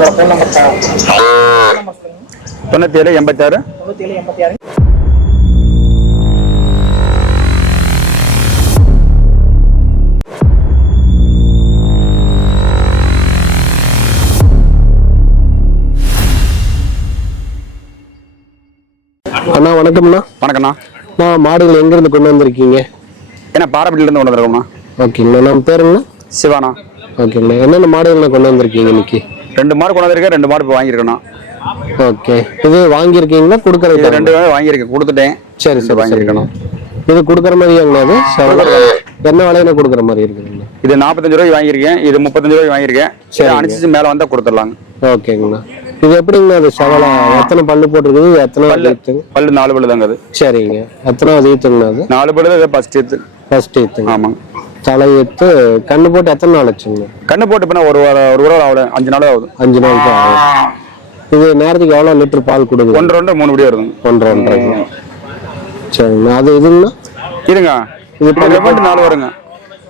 Phone number 97 86 அண்ணா வணக்கம்ண்ணா. வணக்கம்ண்ணா. நான் மாடுகள் எங்கேருந்து கொண்டு வந்திருக்கீங்க? ஏன்னா பாரப்பட்டிலேருந்து கொண்டு வந்துருக்கோம்ண்ணா. ஓகேங்கண்ணா. நம்ம பேருங்கண்ணா? சிவாண்ணா. ஓகேங்கண்ணா. என்னென்ன மாடுகள்ண்ணா கொண்டு வந்திருக்கீங்க இன்னைக்கு? 2 மாடு கொண்டு வந்திருக்கேன், 2 மாடு இப்போ வாங்கியிருக்கேண்ணா. ஓகே. இது வாங்கியிருக்கீங்களா கொடுக்குறது? 2 வாங்கியிருக்கேன், கொடுத்துட்டேன். சரி சரி வாங்கியிருக்கேண்ணா. இது கொடுக்குற மாதிரியாங்கண்ணா? அது என்ன விலையில கொடுக்குற மாதிரி இருக்குதுங்கண்ணா? இது 45 ரூபாய்க்கு வாங்கியிருக்கேன், இது 35 ரூபாய்க்கு வாங்கியிருக்கேன். சரி, அனுசரிச்சு மேலே வந்தால் கொடுத்துடலாங்க. ஓகேங்கண்ணா. இது எப்படிங்கண்ணா? அது சவலை எத்தனை பல்லு போட்டிருக்குது? எத்தனை பல்லு? 4 பல்லு தாங்க அது. சரிங்க. எத்தனாவது ஈத்துங்கண்ணா அது? 4 பல்லு ஃபர்ஸ்ட் ஈத்து. ஃபர்ஸ்ட் ஈத்துங்க. ஆமாங்க. தலை ஈத்து. கண்ணு போட்டு எத்தனை நாள் ஆச்சுங்க? கண்ணு போட்டு இப்போ ஒரு வாரம் ஆகுது, 5 நாள் ஆகுது. 5 நாள் தான் ஆகுது. இது நேரத்துக்கு எவ்வளோ லிட்டர் பால் கொடுக்குது? 1.5 3 படி வருதுங்க. 1.5. சரிங்கண்ணா. அது இதுங்கண்ணா? இதுங்க இது 4 வருங்க.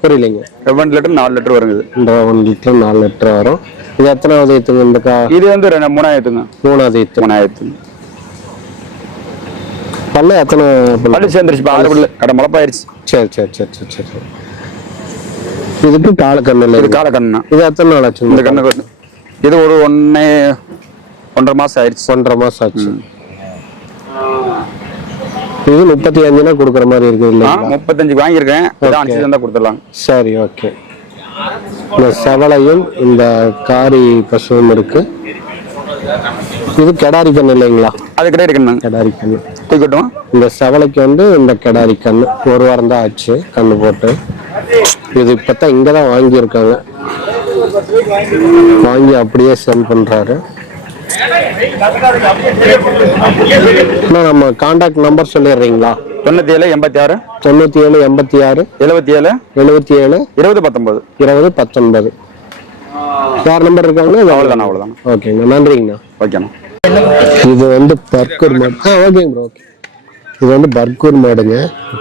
புரியலைங்க. 2 லிட்டர் 4 லிட்டர் வருங்க. இந்த 1 லிட்டர் 4 லிட்டர் வரும். இது எத்தனாவது ஈத்துங்க? இந்த இது வந்து 3ஆயிரத்துங்க. 3ஆவது ஈத்து. 3ஆயிரத்துங்க. பல்லு எத்தனை பல்லு சேர்ந்துருச்சு? 6 பல்லு. கடை முளப்பாயிருச்சு. சரி சரி சரி சரி சரி. இதுக்கு காலக்கண்ணு இல்லை? இது காலக்கண்ணா. இது எத்தனை நாள் ஆச்சு இந்த கண்ணு? இது ஒரு 1.5 மாசம் ஆயிடுச்சு. 1.5 மாசம் ஆச்சு. இது 35 கொடுக்குற மாதிரி இருக்கு இல்லையா? 35 வாங்கியிருக்கேன், அனுசரிச்சு தான் கொடுத்துடலாம். சரி ஓகே. இந்த செவலையும் இந்த காரி பசுவும் இருக்கு. இது கெடாரி கண்ணு இல்லைங்களா? அது கிடையாது கண்ணு. கெடாரி கண்ணு தூக்கட்டும். இந்த செவலைக்கு வந்து இந்த கெடாரி கண்ணு 1 வாரம் தான் ஆச்சு கண்ணு போட்டு. இது இப்பதான் இங்கதான் வாங்கியிருக்காங்க. வாங்கி அப்படியே செல் பண்றாரு. நம்ம கான்டாக்ட் நம்பர் சொல்லிடுறீங்களா? 97 86 97 86 77 77 20 19 20 19. யார் நம்பர் இருக்காங்கன்னா அவ்வளோதாண்ணா. அவ்வளோதாண்ணா. ஓகேங்கண்ணா. நன்றிங்கண்ணா. ஓகேண்ணா. இது வந்து பர்கூர் மாடு. ஓகேங்க ப்ரோ. ஓகே. இது வந்து பர்கூர் மாடுங்க.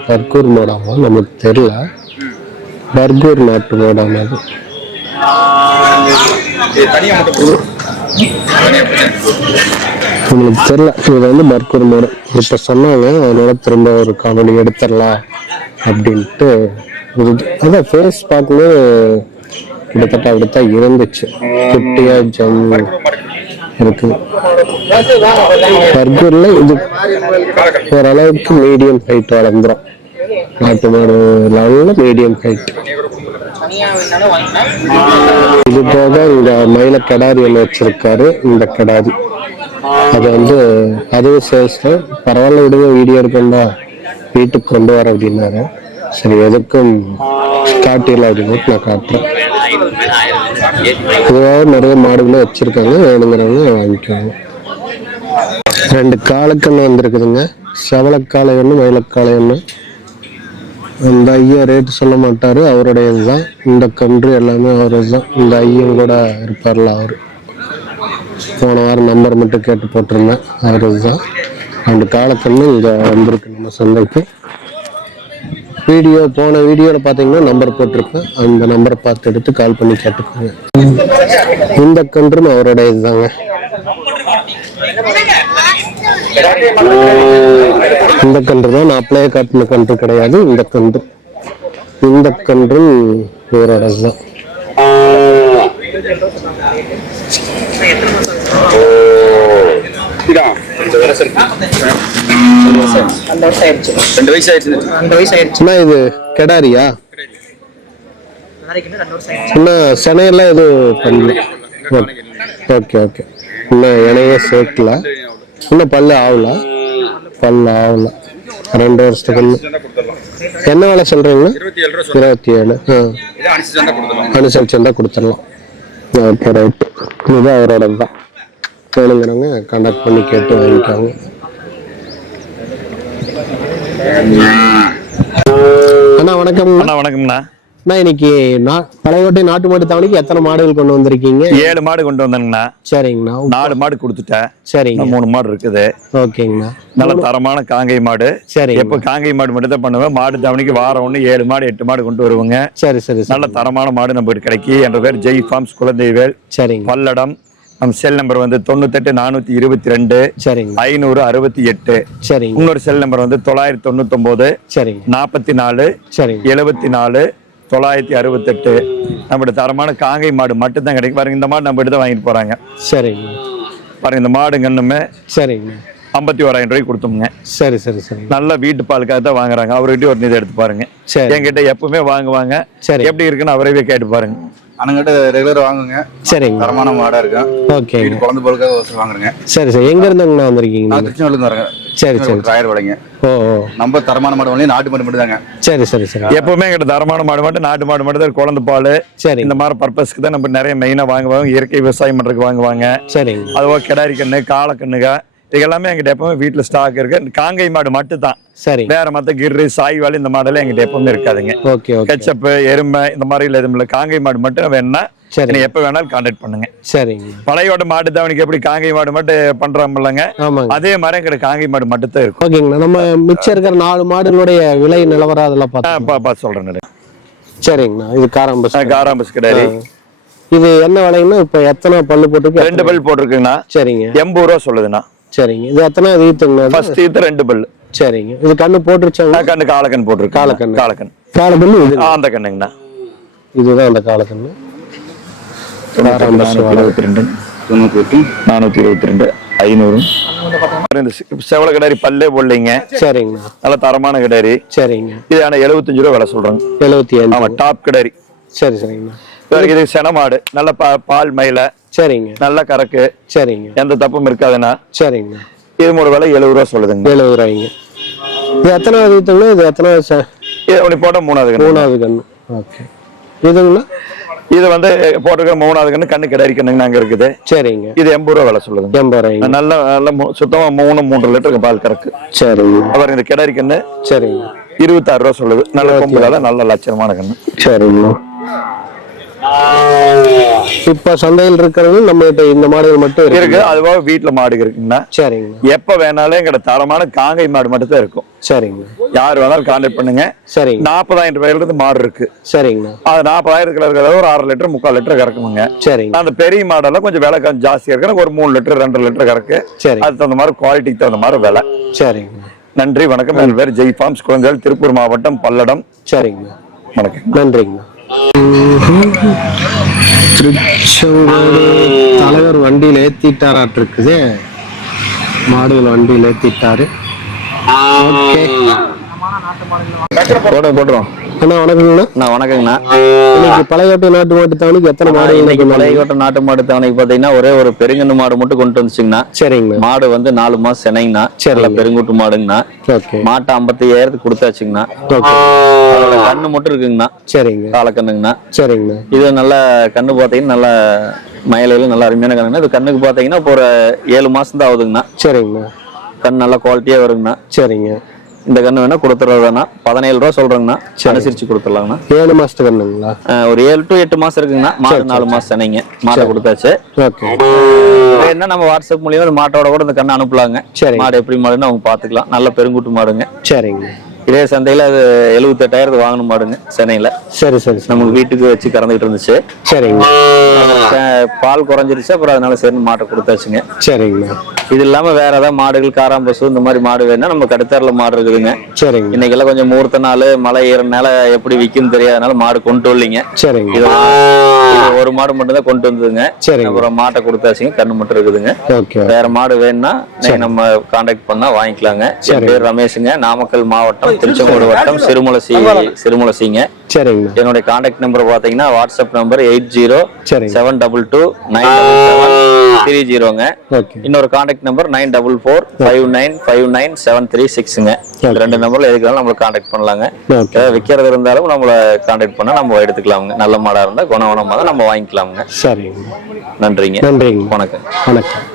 பர்கூர் மாடாமா நமக்கு தெரியல. பர்கூர் நாட்டு மாடாமா அது? நம்மளுக்கு தெரியல. இது வந்து பர்கூர் மாடு இப்ப சொன்னாங்க, அதனால திரும்ப ஒரு காணொலி எடுத்துடலாம் அப்படின்ட்டு. அதான் ஃபேஸ் பார்க்கணும் கிட்டத்தட்ட அப்படித்தான் இருந்துச்சு. குட்டியா ஜம் இருக்கு. பர்கூர்ல இது ஓரளவுக்கு மீடியம் ஹைட் வளர்ந்துரும். நாட்டு மாடு நல்ல மீடியம் ஹைட். இது போக இந்த மயில கடாரி ஒன்று வச்சிருக்காரு. இந்த கடாரி அது வந்து அதுவும் சேல்ஸ் தான். பரவாயில்ல விடுங்க, வீடியோ எடுக்கண்டா வீட்டுக்கு கொண்டு வர அப்படின்னாரு. சரி எதுக்கும் காட்டிடலாம் அப்படின்னு நான் காட்டுறேன். இதுவாக நிறைய மாடுகளும் வச்சிருக்காங்க, வேணுங்கிறவங்க வாங்கிக்குவாங்க. 2 காலக்கண்ணு வந்துருக்குதுங்க. செவலக்காலை ஒன்று, மயிலக்காலை ஒன்று. இந்த ஐயா ரேட்டு சொல்ல மாட்டாரு, அவருடையது தான். இந்த கன்று எல்லாமே அவரது தான். இந்த ஐயன் கூட இருப்பார்ல அவரு. போன வாரம் நம்பர் மட்டும் கேட்டு போட்டிருந்தேன், அவரது தான். 2 காலக்கண்ணு இங்கே வந்திருக்கு நம்ம சந்தைக்கு. போன வீடியோவில் பார்த்தீங்கன்னா நம்பர் போட்டிருப்பேன். அந்த நம்பரை பார்த்து எடுத்து கால் பண்ணி கேட்டுக்கோங்க. இந்த கன்றும் அவருடைய இதுதாங்க. இந்த கன்று தான், நான் அப்படியே காட்டின கன்று கிடையாது. இந்த கன்று இவரோட தான். இது கெடாரியா? சென்னையெல்லாம் எதுவும் பண்ணல. Okay okay. இன்னும் இணைய சேர்க்கல. இன்னும் பல்லு ஆகல. 2 வருஷத்துக்கு. என்ன வேலை சொல்றீங்க? 27. அனுசரிச்சு கொடுத்துடலாம். Okay right. இது அவரோட தான். வேணுங்கிறவங்க கான்டாக்ட் பண்ணி கேட்டு வாங்கிக்காங்க. அண்ணா வணக்கம். வணக்கம்ண்ணா. நான் இன்னைக்கு பழையகோட்டை நாட்டு மாட்டு தாவணிக்கு எத்தனை மாடுகள் கொண்டு வந்திருக்கீங்க? 7 மாடு கொண்டு வந்தேங்கண்ணா. சரிங்கண்ணா. 4 மாடு கொடுத்துட்டேன். சரிங்க. 3 மாடு இருக்குது. ஓகேங்கண்ணா. நல்ல தரமான காங்கை மாடு. சரி. எப்ப காங்கை மாடு மட்டும் தான் பண்ணுவேன். மாடு தாவணிக்கு வாரம் 1 7 மாடு 8 மாடு கொண்டு வருவாங்க. சரி சரி. நல்ல தரமான மாடு நம்ம கிடைக்கி. என்ற பேர் ஜெய் ஃபார்ம்ஸ் குலதெய்வேல். சரிங்க. பல்லடம் நம்ம செல் நம்பர் வந்து 98 422 சரிங்க 568. சரிங்க இன்னொரு செல் நம்பர் வந்து 999 சரிங்க 44 சரிங்க 74 968. நம்மளோட தரமான காங்கை மாடு மட்டும் தான் கிடைக்கும் பாருங்க. இந்த மாடு நம்ம தான் வாங்கிட்டு போறாங்க. சரிங்க பாருங்க இந்த மாடு கண்ணுமே சரிங்க 51,000 ரூபாய்க்கு கொடுத்தோம்ங்க. சரி சரி சரி. நல்ல வீட்டு பாலுக்காக தான் வாங்குறாங்க. அவர்கிட்ட ஒரு நிதி எடுத்து பாருங்க. சரி என்கிட்ட எப்பவுமே வாங்குவாங்க. சரி எப்படி இருக்குன்னு அவரவே கேட்டு பாருங்க. அண்ணங்கிட்ட ரெகுலர் வாங்குங்க. சரிங்க தரமான மாடா இருக்கும். ஓகே குழந்தை பொருளுக்காக ஒரு வாங்குறேங்க. சரி சரி. எங்க இருந்துங்கண்ணா வந்திருக்கீங்க? நான் திருச்செந்தூர்ல இருந்து வரேங்க. சரி சரி. ராயர் வளைங்க. ஓ ஓ நம்ம தரமான மாடு வாங்கி நாட்டு மாடு மட்டும் தாங்க. சரி சரி சரி. எப்பவுமே எங்கிட்ட தரமான மாடு மட்டும் நாட்டு மாடு மட்டும் தான். குழந்தை பால் சரி இந்த மாதிரி பர்பஸ்க்கு தான் நம்ம நிறைய மெயினா வாங்குவாங்க. இயற்கை விவசாயம் பண்றதுக்கு வாங்குவாங்க. சரிங்க அதுவோ கிடாரி கண்ணு காலக்கண்ணுங்க இது எல்லாமே எங்கிட்ட எப்பவுமே வீட்டுல ஸ்டாக் இருக்கு. காங்கை மாடு மட்டும் தான். சரி. வேற மத்த கிர்ரு சாய்வால் இந்த மாடெல்லாம் எங்கிட்ட எப்பவுமே இருக்காதுங்க. Okay okay. கெச்சப் எருமை இந்த மாதிரி இல்ல எதுவும் இல்லை. காங்கை மாடு மட்டும் வேணும்னா சரி நீ எப்ப வேணாலும் கான்டாக்ட் பண்ணுங்க. சரிங்க. பழையோட மாட்டு தாவணிக்கு எப்படி காங்கை மாடு மட்டும் பண்றோம்லங்க ஆமாங்க அதே மாதிரி எங்கிட்ட காங்கை மாடு மட்டும் தான் இருக்கும். ஓகேங்கண்ணா. நம்ம மிச்சம் இருக்கிற 4 மாடுகளுடைய விலை நிலவரம் அதெல்லாம் பார்த்து சொல்றேன். சரிங்கண்ணா. இது காராம்பஸ் காராம்பஸ் கிடையாது. இது என்ன விலைன்னா இப்ப எத்தனை பல்லு போட்டுருக்கு? 2 பல் போட்டிருக்குங்கண்ணா. சரிங்க 80 ரூபா சொல்லுதுண்ணா. சரிங்க. இது எத்தனை ஈத்துங்கண்ணா? ஃபர்ஸ்ட் ஈத்து 2 பல். சரிங்க. இது கண்ணு போட்டுருச்சாங்க? கண்ணு காலக்கண் போட்டிருக்கு. காலக்கண் காலக்கண் காலக்கண்ணு இது அந்த கண்ணுங்கண்ணா. இதுதான் அந்த காலக்கண்ணு. 422 422 500. இந்த செவல கிடாரி பல்லே போடலைங்க. சரிங்கண்ணா. நல்ல தரமான கிடாரி. சரிங்க. இது ஆனா 75 ரூபா விலை சொல்றாங்க. 75. ஆமா டாப் கிடாரி. சரி சரிங்கண்ணா. இது செனமாடு நல்ல பால் மயில சரிங்க நல்ல கறக்கு. சரிங்க. எந்த தப்பும் இருக்காதுண்ணா. சரிங்க. இது ஒரு விலை 70 ரூபா சொல்லுதுங்க. 70 ரூபாய்ங்க. இது எத்தனாவது ஈத்துங்கண்ணா? இது எத்தனாவது? இது அப்படி போட்ட 3வது கண்ணு. 3வது கண்ணு. ஓகே. இதுங்கண்ணா? இது வந்து போட்டிருக்க 3வது கண்ணு கண்ணு கிடாரி கண்ணுங்க அங்க இருக்குது. சரிங்க. இது 80 ரூபா விலை சொல்லுதுங்க. 80 ரூபாய்ங்க. நல்ல நல்ல சுத்தமா 3 லிட்டருக்கு பால் கறக்கு. சரிங்க. அப்புறம் இந்த கிடாரி கண்ணு சரிங்க 26 ரூபா சொல்லுது. நல்ல கொம்புல நல்ல லட்சணமான கண்ணு. சரிங்க. இப்ப சந்தையில் இருக்கிறது நம்ம கிட்ட இந்த மாடுகள் மட்டும் இருக்கு. அதுவா வீட்டுல மாடு இருக்குங்கண்ணா. சரிங்க. எப்ப வேணாலும் எங்கிட்ட தரமான காங்கை மாடு மட்டும் தான் இருக்கும். சரிங்க. யார் வேணாலும் கான்டாக்ட் பண்ணுங்க. சரிங்க. 40,000 ரூபாயில இருந்து மாடு இருக்கு. சரிங்க. அது 40,000 இருக்கிற ஒரு 6 லிட்டர் 3/4 லிட்டர் கறக்குமுங்க. சரிங்க. அந்த பெரிய மாடெல்லாம் கொஞ்சம் விலை கொஞ்சம் ஜாஸ்தியா இருக்கு. ஒரு 3 லிட்டர் 2 லிட்டர் கறக்கு. சரி. அதுக்கு தகுந்த மாதிரி குவாலிட்டிக்கு தகுந்த மாதிரி விலை. சரிங்க. நன்றி வணக்கம். என் பேர் ஜெய் ஃபார்ம்ஸ் குழந்தைகள், திருப்பூர் மாவட்டம், பல்லடம். சரிங்க. வணக்கம். நன்றிங்க. திருச்செங்கோடு தலைவர் வண்டியில் ஏத்திட்டாராட்டு இருக்குது. மாடுகள் வண்டியில் ஏத்திட்டாரு. ஓகே போடுறோம். அண்ணா வணக்கங்கண்ணா. நான் வணக்கங்கண்ணா. இன்னைக்கு பழையகோட்டை நாட்டு மாட்டு தவணைக்கு எத்தனை மாடு? இன்னைக்கு பழையகோட்டை நாட்டு மாட்டு தவணைக்கு பாத்தீங்கன்னா ஒரே ஒரு பெருங்கன்னு மாடு மட்டும் கொண்டு வந்துச்சுங்கண்ணா. சரிங்கண்ணா. மாடு வந்து 4 மாசம் சென்னைங்கண்ணா. சரி. பெருங்கூட்டு மாடுங்கண்ணா. ஓகே. மாட்டை 55,000 கொடுத்தாச்சுங்கண்ணா. ஓகே. அதோட கண்ணு மட்டும் இருக்குங்கண்ணா. சரிங்க. காலக்கண்ணுங்கண்ணா. சரிங்கண்ணா. இது நல்ல கண்ணு பாத்தீங்கன்னா நல்ல மயிலையில நல்ல அருமையான கண்ணுங்கண்ணா. இது கண்ணுக்கு பாத்தீங்கன்னா இப்போ ஒரு 7 மாசம் தான் ஆகுதுங்கண்ணா. சரிங்கண்ணா. கண் நல்ல குவாலிட்டியா வருங்கண்ணா. சரிங்க. இந்த கண்ணு வேணா கொடுத்துறதுனா 17 ரூபா சொல்றேங்கண்ணா. அனுசரிச்சு கொடுத்துடலாங்கண்ணா. 7 மாசத்து கண்ணுங்களா? ஒரு 7 to 8 மாசம் இருக்குங்கண்ணா. மாடு 4 மாசம் சென்னைங்க. மாட்டை கொடுத்தாச்சு. ஓகே. என்ன நம்ம வாட்ஸ்அப் மூலியமா இந்த மாட்டோட கூட இந்த கண்ணை அனுப்பலாங்க. சரி. மாடு எப்படி மாடுன்னு அவங்க பாத்துக்கலாம். நல்ல பெருங்கூட்டு மாடுங்க. சரிங்க. இதே சந்தையில அது 78,000 வாங்கணும் மாடுங்க சென்னையில. சரி சரி. நமக்கு வீட்டுக்கு வச்சு கறந்துகிட்டு இருந்துச்சு. சரிங்க. பால் குறைஞ்சிருச்சு. அப்புறம் அதனால சரி மாட்டை கொடுத்தாச்சுங்க. சரிங்கண்ணா. இது இல்லாம வேற ஏதாவது மாடுகள் காராம்பசு இந்த மாதிரி மாடு வேணும்னா நம்ம கடுத்தாரில் மாடு இருக்குதுங்க. சரிங்க. இன்னைக்கு எல்லாம் கொஞ்சம் முகூர்த்த நாள் மழை ஏறனால எப்படி விற்கும் தெரியாதனால மாடு கொண்டு வரலீங்க. சரிங்க. இது ஒரு மாடு மட்டும் தான் கொண்டு வந்ததுங்க. சரிங்க. அப்புறம் மாட்டை கொடுத்தாச்சுங்க. கண்ணு மட்டும் இருக்குதுங்க. ஓகே. வேற மாடு வேணும்னா நம்ம கான்டாக்ட் பண்ணா வாங்கிக்கலாங்க. என் பேர் ரமேஷுங்க. நாமக்கல் மாவட்டம், திருச்செங்கோடு வட்டம், சிறுமுலசிங்க. சரிங்க. என்னுடைய கான்டாக்ட் நம்பர் பாத்தீங்கன்னா வாட்ஸ்அப் நம்பர் 8072297730ங்க. இன்னொரு கான்டாக்ட் நம்பர் 9445959736ங்க. இந்த 2 நம்பர்ல எதுக்குனாலும் நம்மள கான்டாக்ட் பண்ணலாங்க. விற்கிறது இருந்தாலும் நம்மள கான்டாக்ட் பண்ணா நம்ம எடுத்துக்கலாமுங்க. நல்ல மாடா இருந்தா குணவனமா தான் நம்ம வாங்கிக்கலாமுங்க. சரிங்க. நன்றிங்க. நன்றிங்க. வணக்கம். வணக்கம்.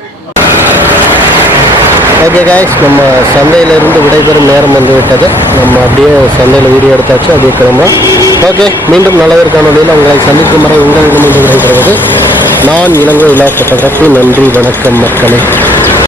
ஓகே காய்ஸ், நம்ம சந்தையிலிருந்து விடைபெறும் நேரம் வந்துவிட்டது. நம்ம அப்படியே சந்தையில் வீடியோ எடுத்தாச்சு, அப்படியே கிளம்புறோம். ஓகே, மீண்டும் நல்லதற்கான வழியில் உங்களை சந்திக்கும் வரை உங்களிடம் விடைபெறுவது நான் இளங்கோ இலா ஃபோட்டோகிராஃபி. நன்றி, வணக்கம் மக்களே.